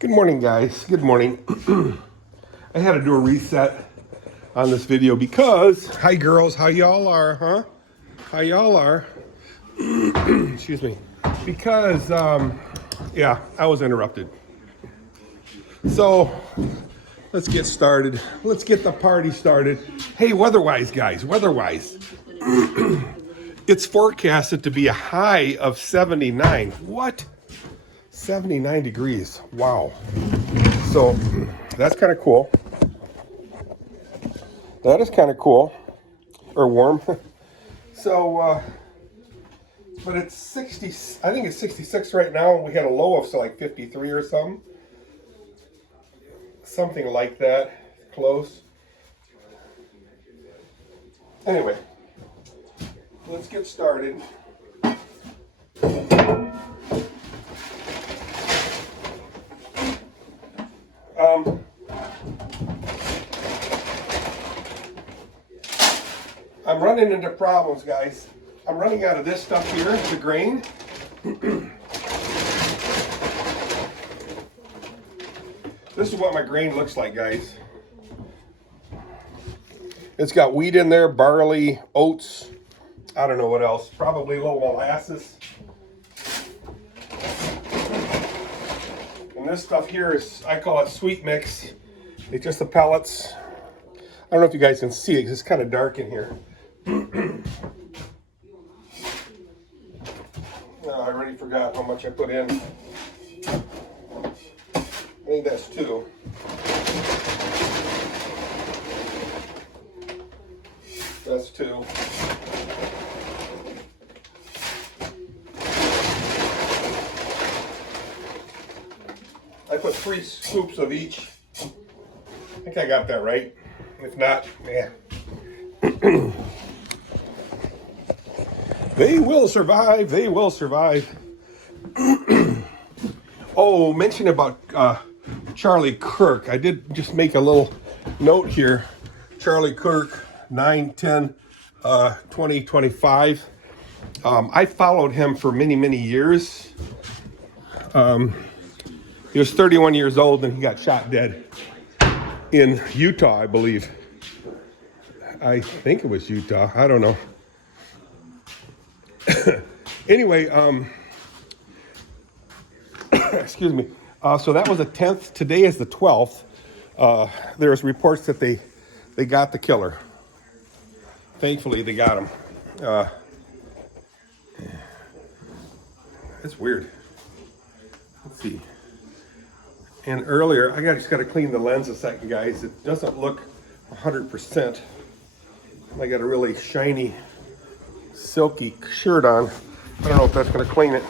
Good morning, guys. Good morning. I had to do a reset on this video because, hi girls, how y'all are, huh? How y'all are? Excuse me. Because, yeah, I was interrupted. So, let's get started. Let's get the party started. Hey, weather-wise, guys, weather-wise. It's forecasted to be a high of 79. What? 79 degrees. Wow. So that's kind of cool. That is kind of cool. Or warm. So, but it's 60, I think it's 66 right now. We had a low of like 53 or something. Something like that. Close. Anyway, let's get started. I'm running into problems, guys. I'm running out of this stuff here, the grain. This is what my grain looks like, guys. It's got wheat in there, barley, oats, I don't know what else. Probably a little molasses. And this stuff here is, I call it sweet mix. It's just the pellets. I don't know if you guys can see it because it's kind of dark in here. Oh, I already forgot how much I put in. I think that's 2. That's 2. I put 3 scoops of each. I think I got that right. If not, yeah. They will survive. They will survive. Oh, mention about Charlie Kirk. I did just make a little note here. Charlie Kirk, 9/10/2025. I followed him for many, many years. He was 31 years old and he got shot dead in Utah, I believe. I think it was Utah. I don't know. Anyway, excuse me. So that was the 10th. Today is the 12th. There's reports that they got the killer. Thankfully, they got him. It's weird. Let's see. And earlier, I just got to clean the lens a second, guys. It doesn't look 100%. I got a really shiny, silky shirt on. I don't know if that's going to clean it.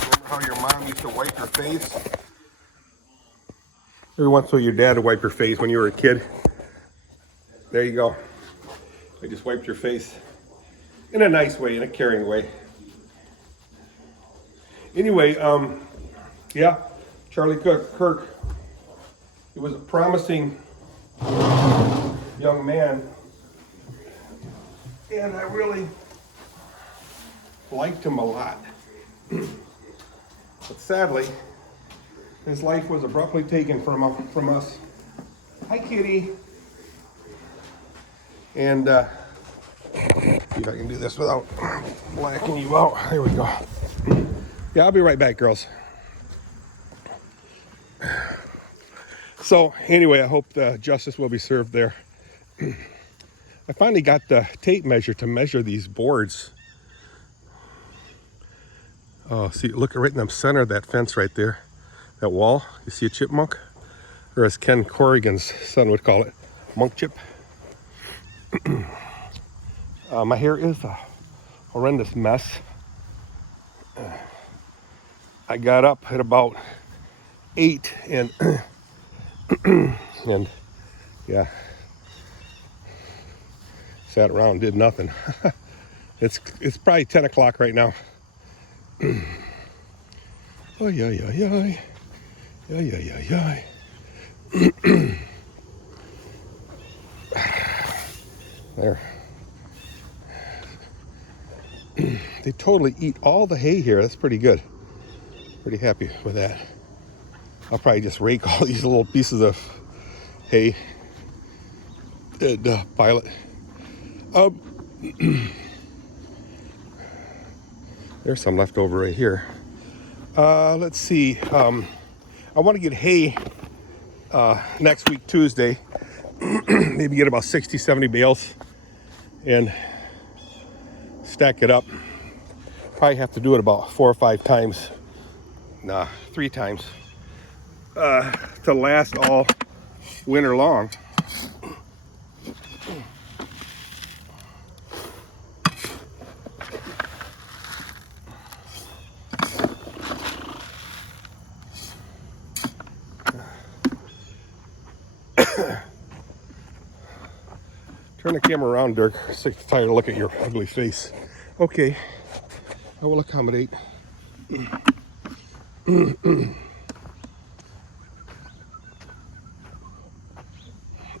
Remember how your mom used to wipe your face? Every once in a while your dad would wipe your face when you were a kid. There you go. I just wiped your face in a nice way, in a caring way. Anyway, yeah, Charlie Kirk. He was a promising young man. And I really liked him a lot. But sadly, his life was abruptly taken from us. Hi, kitty. And see if I can do this without blacking you out. There we go. Yeah, I'll be right back, girls. So anyway, I hope justice will be served there. I finally got the tape measure to measure these boards. Oh, see, look right in the center of that fence right there. That wall. You see a chipmunk? Or as Ken Corrigan's son would call it, monk chip. My hair is a horrendous mess. I got up at about 8 and and yeah, sat around, did nothing. It's probably 10 o'clock right now. Oh yeah, yeah, yeah, yeah, yeah, yeah, yeah. There. They totally eat all the hay here. That's pretty good. Pretty happy with that. I'll probably just rake all these little pieces of hay and pile it. There's some left over right here. Let's see. I want to get hay next week, Tuesday. Maybe get about 60, 70 bales and stack it up. Probably have to do it about 4 or 5 times. Nah, 3 times. To last all winter long. Turn the camera around, Dirk. I'm sick and tired to look at your ugly face. Okay, I will accommodate.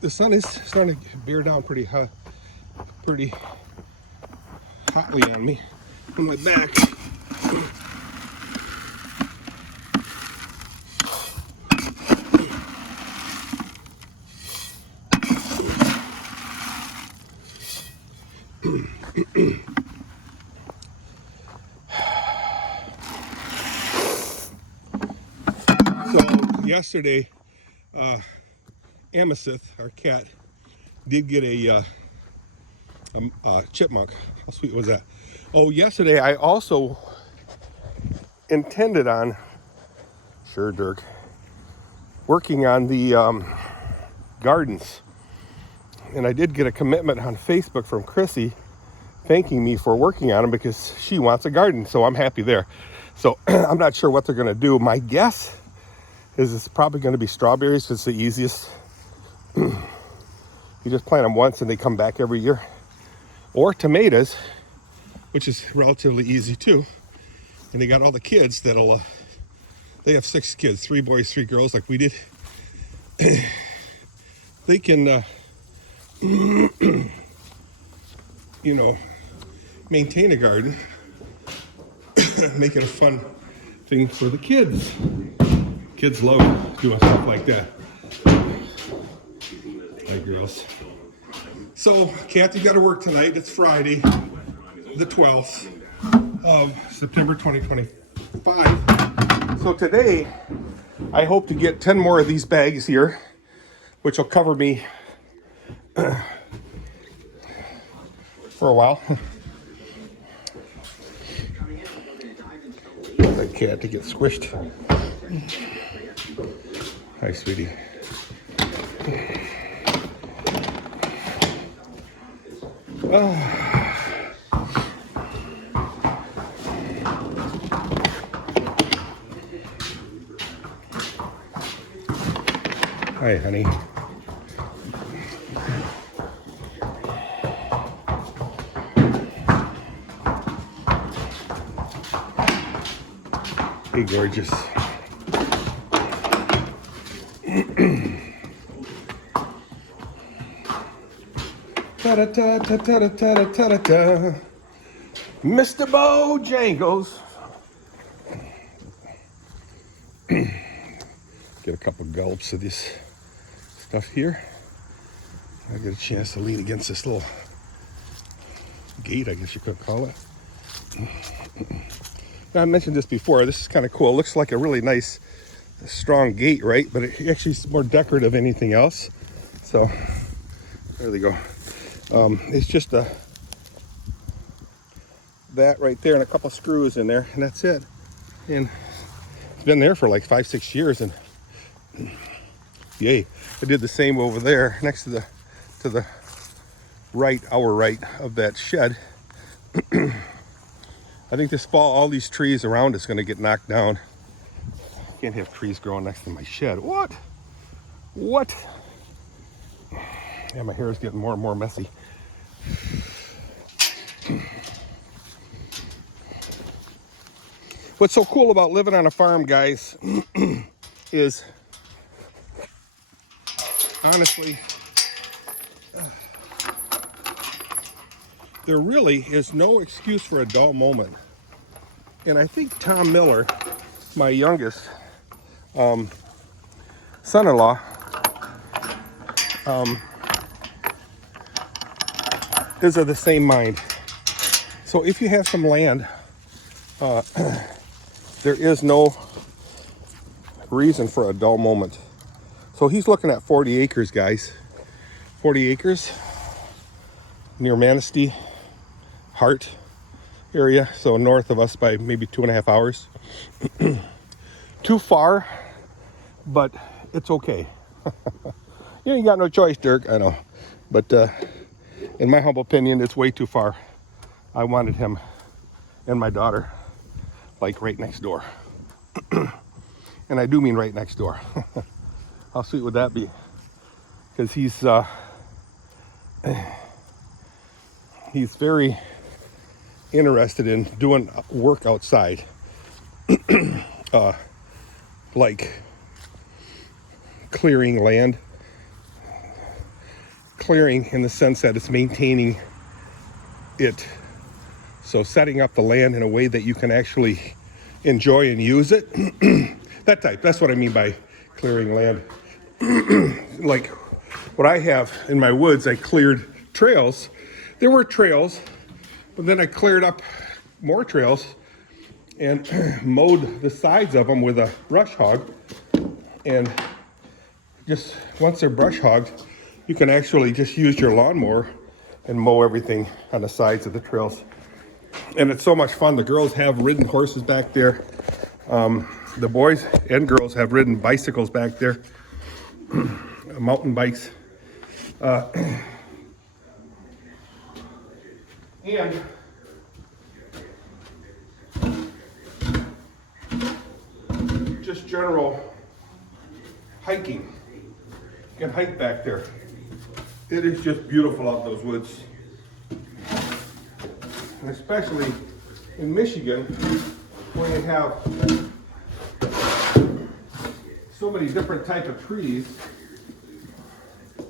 The sun is starting to bear down pretty hotly on me, on my back. So yesterday, Amethyst, our cat, did get a chipmunk. How sweet was that? Oh, yesterday I also intended on, sure, Dirk, working on the gardens. And I did get a commitment on Facebook from Chrissy thanking me for working on them because she wants a garden. So I'm happy there. So I'm not sure what they're going to do. My guess is it's probably going to be strawberries. It's the easiest. You just plant them once and they come back every year. Or tomatoes, which is relatively easy too. And they got all the kids that'll, they have 6 kids, 3 boys, 3 girls like we did. They can, you know, maintain a garden, make it a fun thing for the kids. Kids love doing stuff like that. Hi, girls. So, Kathy got to work tonight. It's Friday, the 12th of September 2025. So today, I hope to get 10 more of these bags here, which will cover me for a while. That cat to get squished. Hi, sweetie. Hi, honey. Hey, gorgeous. Ta-da-ta-ta-ta-ta-ta-ta-ta. Mr. Bojangles. Get a couple gulps of this stuff here. I get a chance to lean against this little gate, I guess you could call it. Now, I mentioned this before. This is kind of cool. It looks like a really nice, strong gate, right? But it actually is more decorative than anything else. So, there they go. It's just that right there and a couple screws in there, and that's it. And it's been there for like 5-6 years, and yay! I did the same over there next to the right, our right of that shed. I think this fall all these trees around is going to get knocked down. Can't have trees growing next to my shed. What? Yeah, my hair is getting more and more messy. What's so cool about living on a farm, guys, is honestly, there really is no excuse for a dull moment. And I think Tom Miller my youngest son-in-law is of the same mind. So if you have some land, there is no reason for a dull moment. So he's looking at 40 acres, guys. 40 acres near Manistee, Hart area, so north of us by maybe 2.5 hours. Too far, but it's okay. You ain't got no choice, Dirk, I know. But in my humble opinion, it's way too far. I wanted him and my daughter like right next door. And I do mean right next door. How sweet would that be? Because he's very interested in doing work outside. Like clearing land. Clearing in the sense that it's maintaining it. So setting up the land in a way that you can actually enjoy and use it. That type, that's what I mean by clearing land. Like what I have in my woods, I cleared trails. There were trails, but then I cleared up more trails and mowed the sides of them with a brush hog. And just once they're brush hogged, you can actually just use your lawnmower and mow everything on the sides of the trails. And it's so much fun. The girls have ridden horses back there. The boys and girls have ridden bicycles back there. Mountain bikes. And just general hiking. You can hike back there. It is just beautiful out in those woods. And especially in Michigan, where you have so many different types of trees. You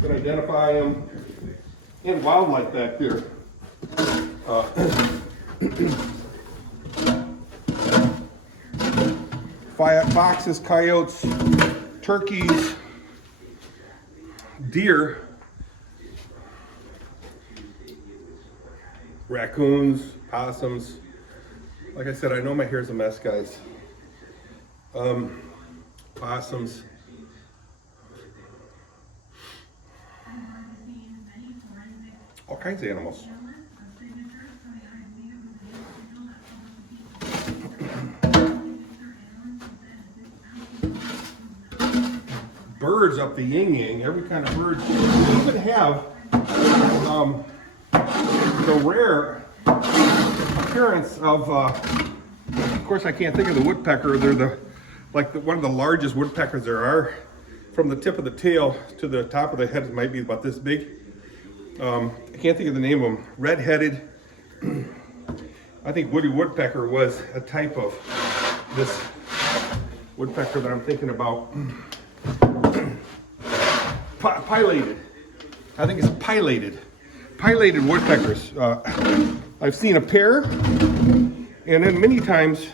can identify them in wildlife back there. Foxes, coyotes, turkeys, deer, raccoons, possums. Like I said, I know my hair's a mess, guys. Possums. All kinds of animals. Birds up the yin-yang, every kind of bird. You even have the rare appearance of course I can't think of the woodpecker. They're one of the largest woodpeckers there are. From the tip of the tail to the top of the head, it might be about this big. I can't think of the name of them. Red-headed. I think woody woodpecker was a type of this woodpecker that I'm thinking about. Pileated. I think it's pileated. Pileated woodpeckers. I've seen a pair, and then many times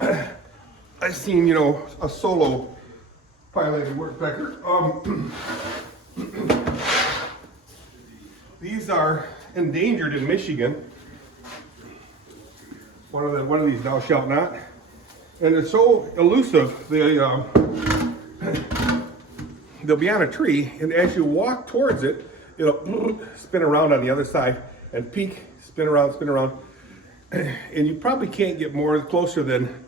I've seen, a solo pileated woodpecker. These are endangered in Michigan. One of these thou shalt not. And they're so elusive, they'll be on a tree, and as you walk towards it, it'll spin around on the other side and peek, spin around, and you probably can't get closer than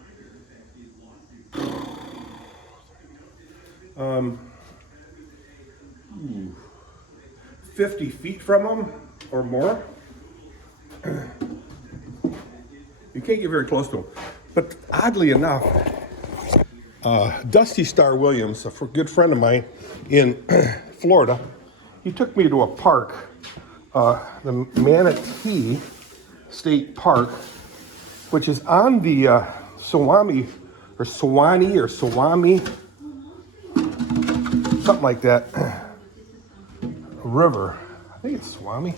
50 feet from them or more. You can't get very close to them. But oddly enough, Dusty Star Williams, a good friend of mine in Florida, he took me to a park, the Manistee State Park, which is on the Suwannee something like that, river. I think it's Suwannee.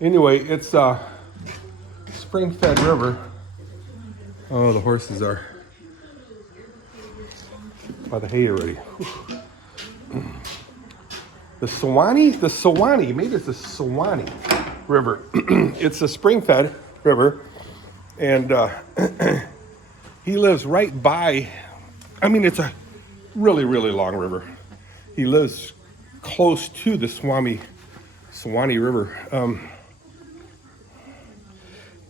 Anyway, it's spring-fed river. Oh, the horses are by the hay already. The Seeeee, maybe it's the Seeeee River. It's a spring-fed river, and he lives right by, I mean, it's a really, really long river. He lives close to the Seeeee River.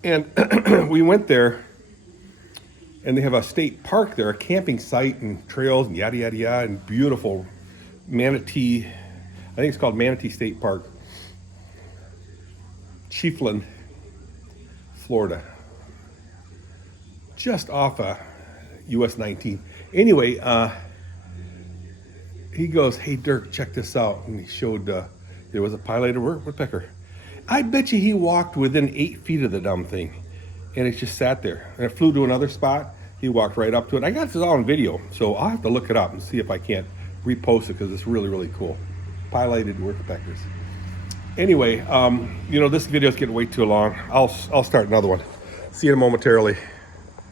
And we went there, and they have a state park there, a camping site and trails and yada, yada, yada, and beautiful Manistee. I think it's called Manistee State Park. Chiefland, Florida. Just off of US 19. Anyway, he goes, "Hey, Dirk, check this out." And he showed there was a pileated woodpecker. I bet you he walked within 8 feet of the dumb thing. And it just sat there. And it flew to another spot. He walked right up to it. I got this all on video, so I'll have to look it up and see if I can't repost it because it's really, really cool. Pileated woodpeckers. Anyway, you know, this video is getting way too long. I'll start another one. See you momentarily.